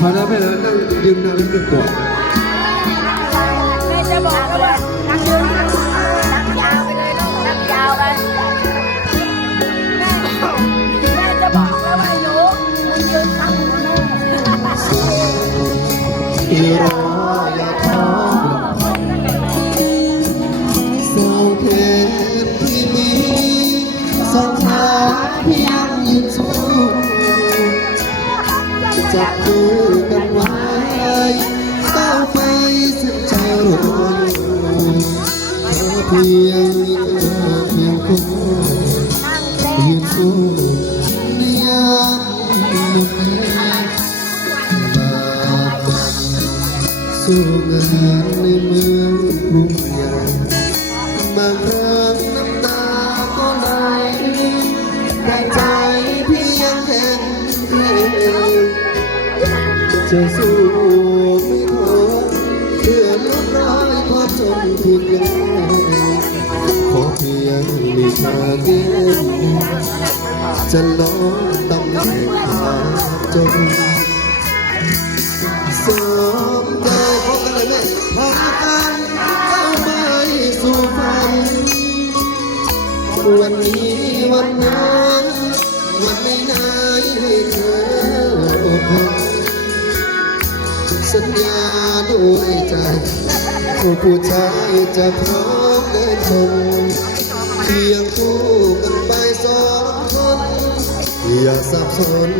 พอแล้วแม่แล้วนั่งยืนนานแล้วเป็นปวดแม่จะบอกแล้วว่านั่งยาวไปเลยลูกนั่งยาวไปแม่จะบอกแล้วว่าหนูมันยืนตั้งหัวแม่ที่รออย่าท้อเศร้าเพลงที่มีสองขาเพียงยืนสู้จับมือกันไว้ก้าวไปเส้นใจรออยู่เพียงมีเธอเพียงคนยืนสู้ในยามหนึ่งสู้งานในเมืองกรุงใหญ่บางครั้งน้ำตาก็ไหลแต่ใจพี่ยังแข็งแรงจะสู้ไม่ท้อเพื่อเลี้ยงร้อยพอจนถึงยังขอเพียงมีเธอเพียงจะลองตำแหน่งจนสองใจพบกันเลยแม่พากันเข้าไปสู่ฝันวันนี้วันนั้นวันไม่นานให้เธออดทนสัญญาด้วยใจผู้ชายจะพร้อมเดินชมเพียงคู่กันไปสองคนอย่าสับสน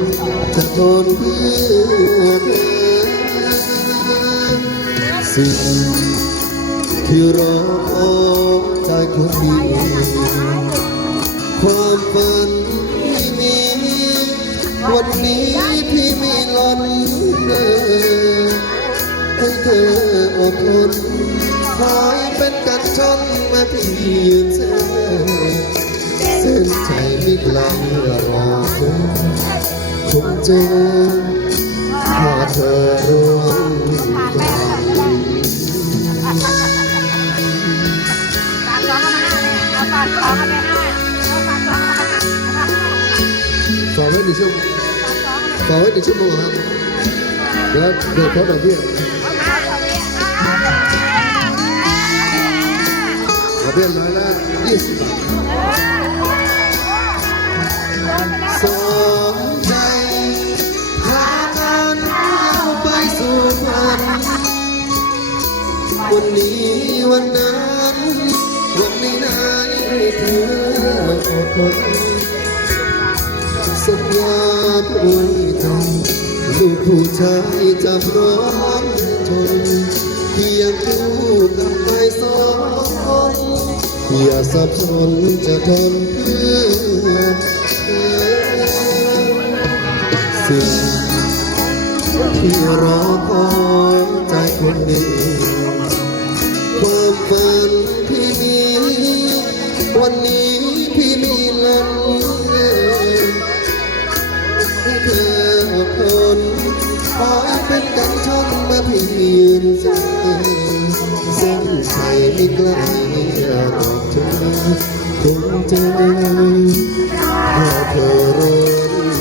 จะทนเพื่อเธอสิ่งที่รอคอยใจคนดีความฝันที่มีวันนี้พี่มีล้นให้เธออดทนคอยเป็นกันชนมาเพียงเส้นใจไม่ไกลรอเธอคงเจอถ้าเธอร่วมฝากไว้1 ชั่วโมงฝากไว้1 ชั่วโมงครับเดี๋ยวเขาแบบพี่เอาเบี้ย120 บาทสองใจพากันเข้าไปสู่ฝันวันนี้วันนั้นวันนี้นานให้เธออดทนสัญญาด้วยใจลูกผู้ชายจะพร้อมทนเพียงคู่กันไปสองคนอย่าสับสนจะทนเพื่อสิ่งที่รอคอยใจคนดีความฝันที่มีวันนี้พี่มีล้นให้เธออดทนคอยเป็นกันชนมาเพียงเส้นชัยไม่ไกลหรอกเธอคงเจอถ้าเธอเริ่ม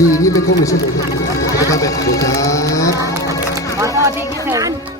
ดีนี่เป็นโควิดชั่วโมงครับขอบคุณครับขอบคุณครับขอโทษที่คิดถึง